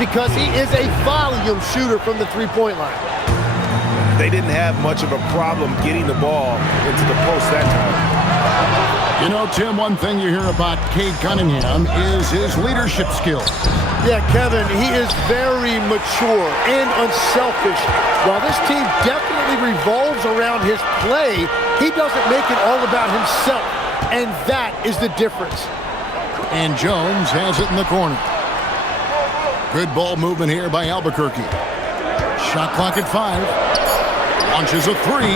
because he is a volume shooter from the three-point line. They didn't have much of a problem getting the ball into the post that time. You know, Tim, one thing you hear about Cade Cunningham is his leadership skills. Yeah, Kevin, he is very mature and unselfish. While this team definitely revolves around his play, he doesn't make it all about himself, and that is the difference. And Jones has it in the corner. Good ball movement here by Albuquerque. Shot clock at 5. Launches a 3.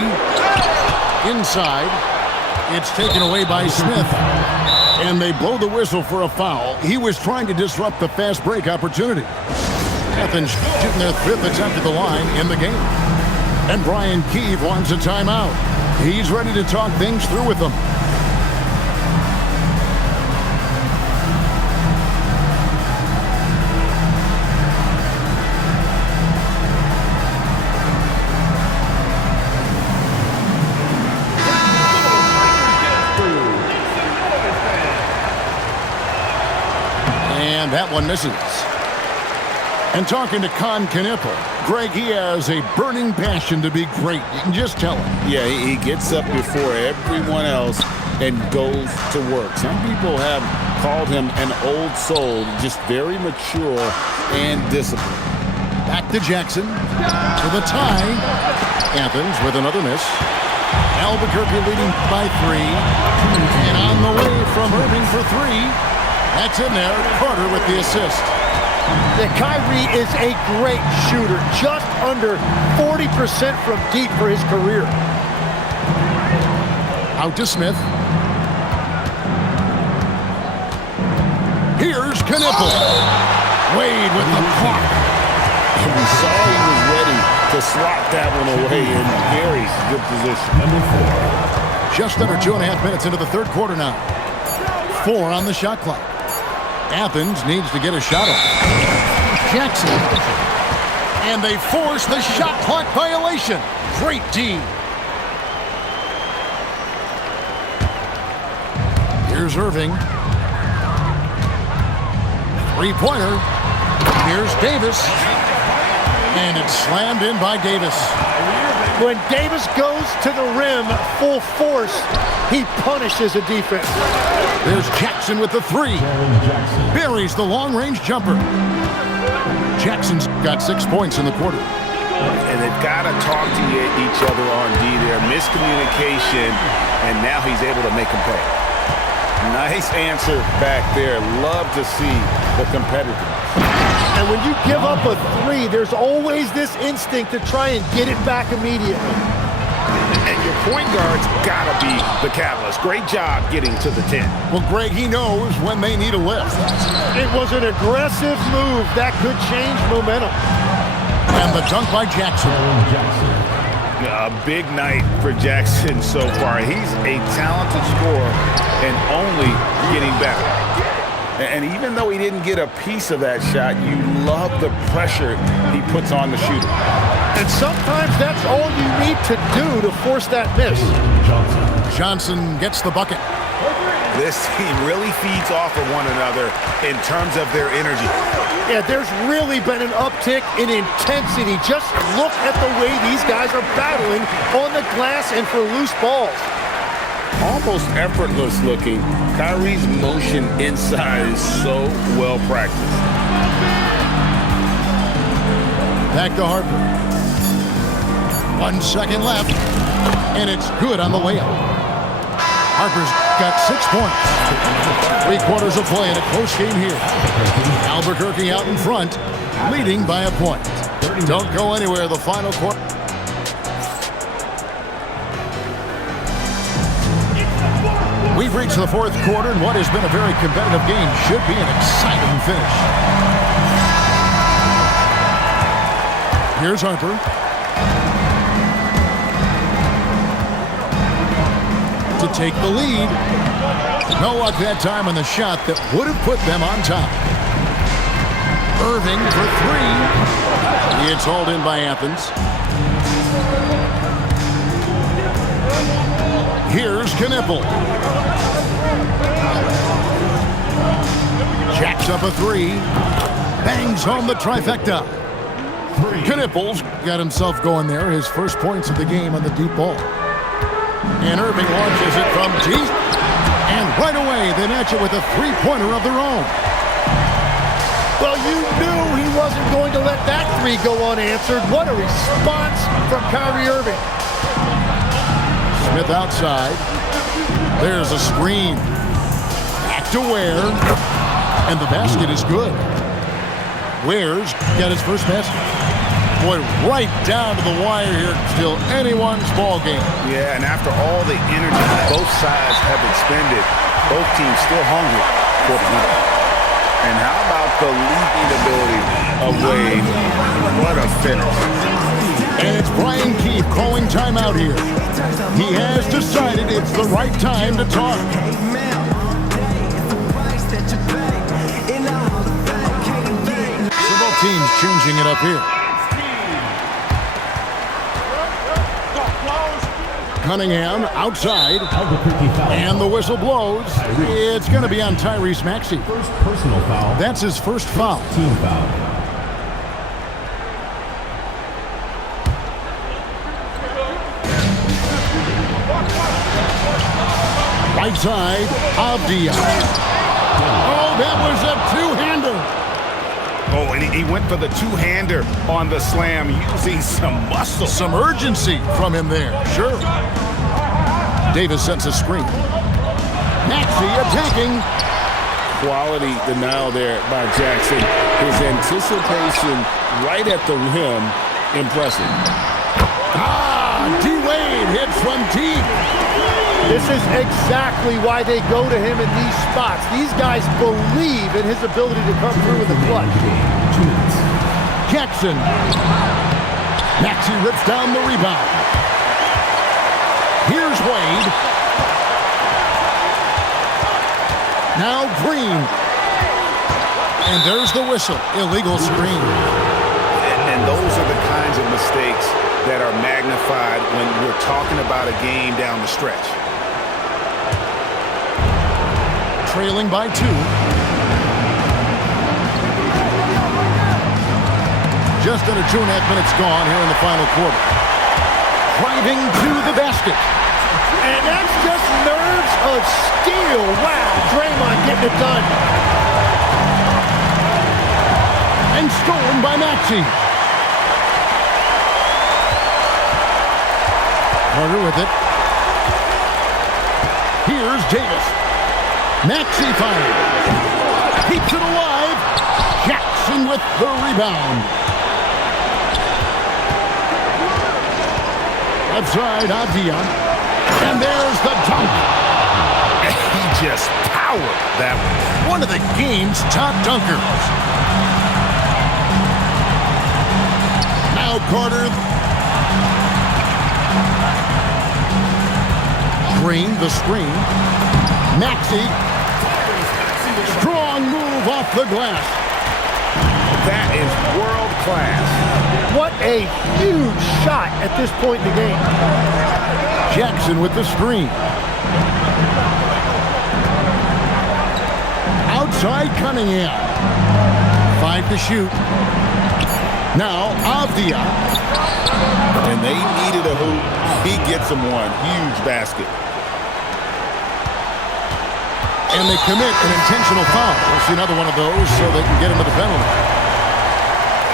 Inside. It's taken away by Smith. And they blow the whistle for a foul. He was trying to disrupt the fast break opportunity. Athens shooting their 5th attempt at the line in the game. And Brian Keefe wants a timeout. He's ready to talk things through with them. And that one misses. And talking to Con Knippel, Greg, he has a burning passion to be great. You can just tell him. Yeah, he gets up before everyone else and goes to work. Some people have called him an old soul, just very mature and disciplined. Back to Jackson for the tie. Athens with another miss. Albuquerque leading by 3. And on the way from Irving for 3. That's in there. Carter with the assist. Yeah, Kyrie is a great shooter, just under 40% from deep for his career. Out to Smith. Here's Knippel. Wade with the clock. We saw he was ready to slot that one away in very good position. Number 4. Just under 2.5 minutes into the third quarter now. 4 on the shot clock. Athens needs to get a shot off. Jackson. And they force the shot clock violation. Great D. Here's Irving. Three-pointer. Here's Davis. And it's slammed in by Davis. When Davis goes to the rim full force, he punishes a defense. There's Jackson with the 3. Buries the long-range jumper. Jackson's got 6 points in the quarter. And they've got to talk to each other on D there. Miscommunication, and now he's able to make them pay. Nice answer back there. Love to see the competitiveness. And when you give up a 3, there's always this instinct to try and get it back immediately. And your point guard's got to be the catalyst. Great job getting to the 10. Well, Greg, he knows when they need a lift. It was an aggressive move that could change momentum. And the dunk by Jackson. A big night for Jackson so far. He's a talented scorer and only getting better. And even though he didn't get a piece of that shot, you love the pressure he puts on the shooter. And sometimes that's all you need to do to force that miss. Johnson gets the bucket. This team really feeds off of one another in terms of their energy. Yeah, there's really been an uptick in intensity. Just look at the way these guys are battling on the glass and for loose balls. Almost effortless looking. Kyrie's motion inside is so well practiced. Back to Harper. 1 second left, and it's good on the layup. Harper's got 6 points. 3 quarters of play in a close game here. Albuquerque out in front, leading by a point. Don't go anywhere. The final quarter. We've reached the fourth quarter, and what has been a very competitive game should be an exciting finish. Here's Harper. To take the lead. No luck that time on the shot that would have put them on top. Irving for 3. It's hauled in by Athens. Here's Knippel. Jacks up a 3. bangs home the trifecta. Knipples got himself going there. His first points of the game on the deep ball. And Irving launches it from deep. And right away, they match it with a three-pointer of their own. Well, you knew he wasn't going to let that three go unanswered. What a response from Kyrie Irving. Smith outside. There's a screen. Back to Ware. And the basket is good. Ware's got his first basket. Boy, right down to the wire here. Still anyone's ball game. Yeah, and after all the energy both sides have expended, both teams still hungry for the win. And how about the leaping ability of Wade? What a finish. And it's Brian Keefe calling timeout here. He has decided it's the right time to talk. Several teams changing it up here. Cunningham outside, and the whistle blows. It's going to be on Tyrese Maxey. First personal foul. That's his first foul. Team foul. Right side, Avdia. Oh, that was a two-hander. Oh, and he went for the two-hander on the slam, using some muscle. Some urgency from him there, sure. Davis sets a screen. Maxey attacking. Quality denial there by Jackson. His anticipation right at the rim, impressive. D-Wade hits from deep. This is exactly why they go to him in these spots. These guys believe in his ability to come through in the clutch. Jackson. Maxey rips down the rebound. Here's Wade. Now Green. And there's the whistle. Illegal screen. And those are the kinds of mistakes that are magnified when we're talking about a game down the stretch. Trailing by 2. Just under 2.5 minutes gone here in the final quarter. Driving to the basket. And that's just nerves of steel. Wow, Draymond getting it done. And stolen by Maxey. Carter with it. Here's Davis. Maxey fired. Keeps it alive. Jackson with the rebound. Left side, Avdia. And there's the dunk. He just powered that one. One of the game's top dunkers. Now Carter. Green, the screen. Maxey. Strong move off the glass. That is world class. What a huge shot at this point in the game. Jackson with the screen. Outside Cunningham. 5 to shoot. Now Avdia. And they needed a hoop. He gets them one. Huge basket. And they commit an intentional foul. We'll see another one of those so they can get into the penalty.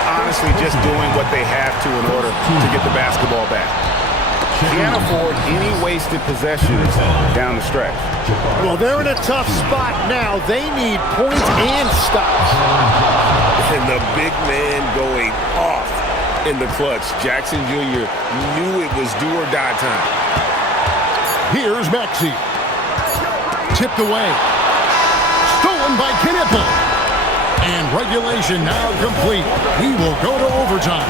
Honestly, just doing what they have to in order to get the basketball back. Can't afford any wasted possessions down the stretch. Well, they're in a tough spot now. They need points and stops. And the big man going off in the clutch. Jackson Jr. knew it was do or die time. Here's Maxey. Tipped away. Stolen by Knippel. And regulation now complete. We will go to overtime.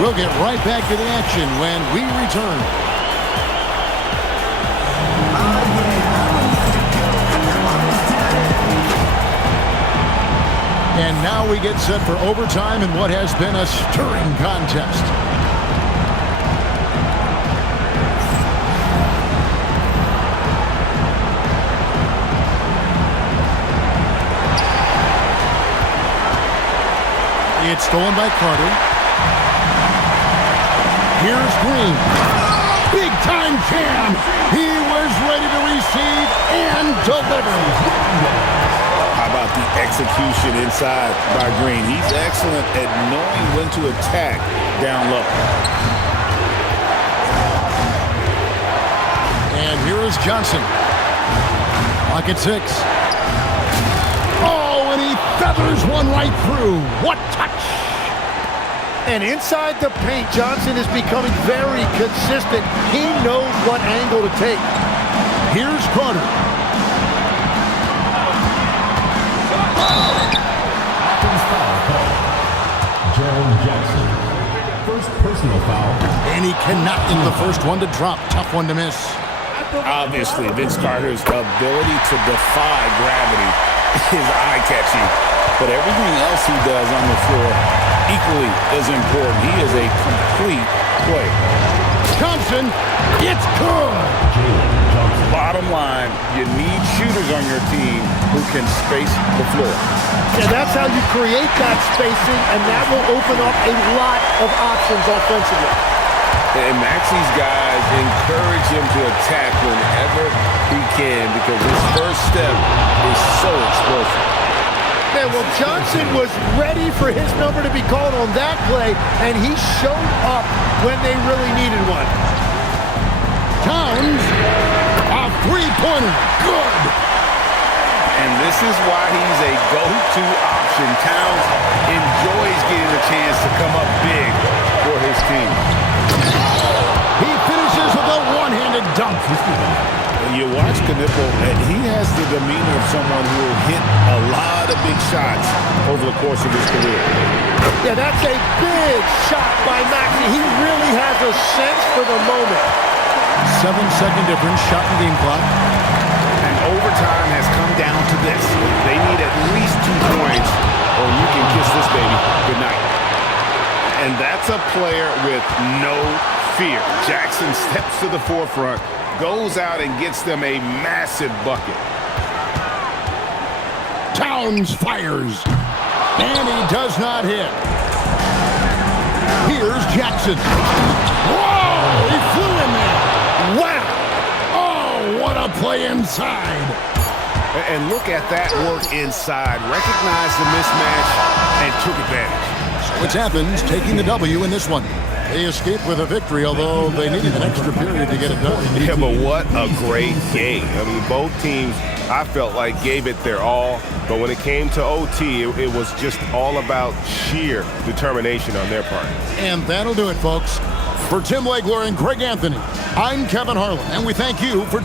We'll get right back to the action when we return. And now we get set for overtime in what has been a stirring contest. It's stolen by Carter. Here's Green. Big time jam. He was ready to receive and deliver. How about the execution inside by Green? He's excellent at knowing when to attack down low. And here is Johnson. Clock at 6. Oh, and he feathers one right through. What touch! And inside the paint, Johnson is becoming very consistent. He knows what angle to take. Here's Carter. Jaren Jackson. First personal foul. And he cannot get the first one to drop. Tough one to miss. Obviously, Vince Carter's ability to defy gravity is eye-catching. But everything else he does on the floor equally as important. He is a complete player. Thompson, it's good. Bottom line, you need shooters on your team who can space the floor. And that's how you create that spacing, and that will open up a lot of options offensively. And Maxi's guys encourage him to attack whenever he can because his first step is so explosive. Man, well, Johnson was ready for his number to be called on that play, and he showed up when they really needed one. Towns, a three-pointer, good. And this is why he's a go-to option. Towns enjoys getting the chance to come up big for his team. He finishes with a one-handed dunk. You watch Knipple, and he has the demeanor of someone who will hit a lot of big shots over the course of his career. Yeah, that's a big shot by Maxey. He really has a sense for the moment. 7-second difference, shot and game clock. And overtime has come down to this. They need at least 2 points, or you can kiss this baby goodnight. And that's a player with no fear. Jackson steps to the forefront, goes out and gets them a massive bucket. Towns fires. And he does not hit. Here's Jackson. Whoa! He flew in there. Wow! Oh, what a play inside. And look at that work inside. Recognized the mismatch and took advantage. So it's Athens taking the W in this one. They escaped with a victory, although they needed an extra period to get it done. Yeah, but what a great game. I mean, both teams, I felt like, gave it their all. But when it came to OT, it was just all about sheer determination on their part. And that'll do it, folks. For Tim Legler and Greg Anthony, I'm Kevin Harlan, and we thank you for...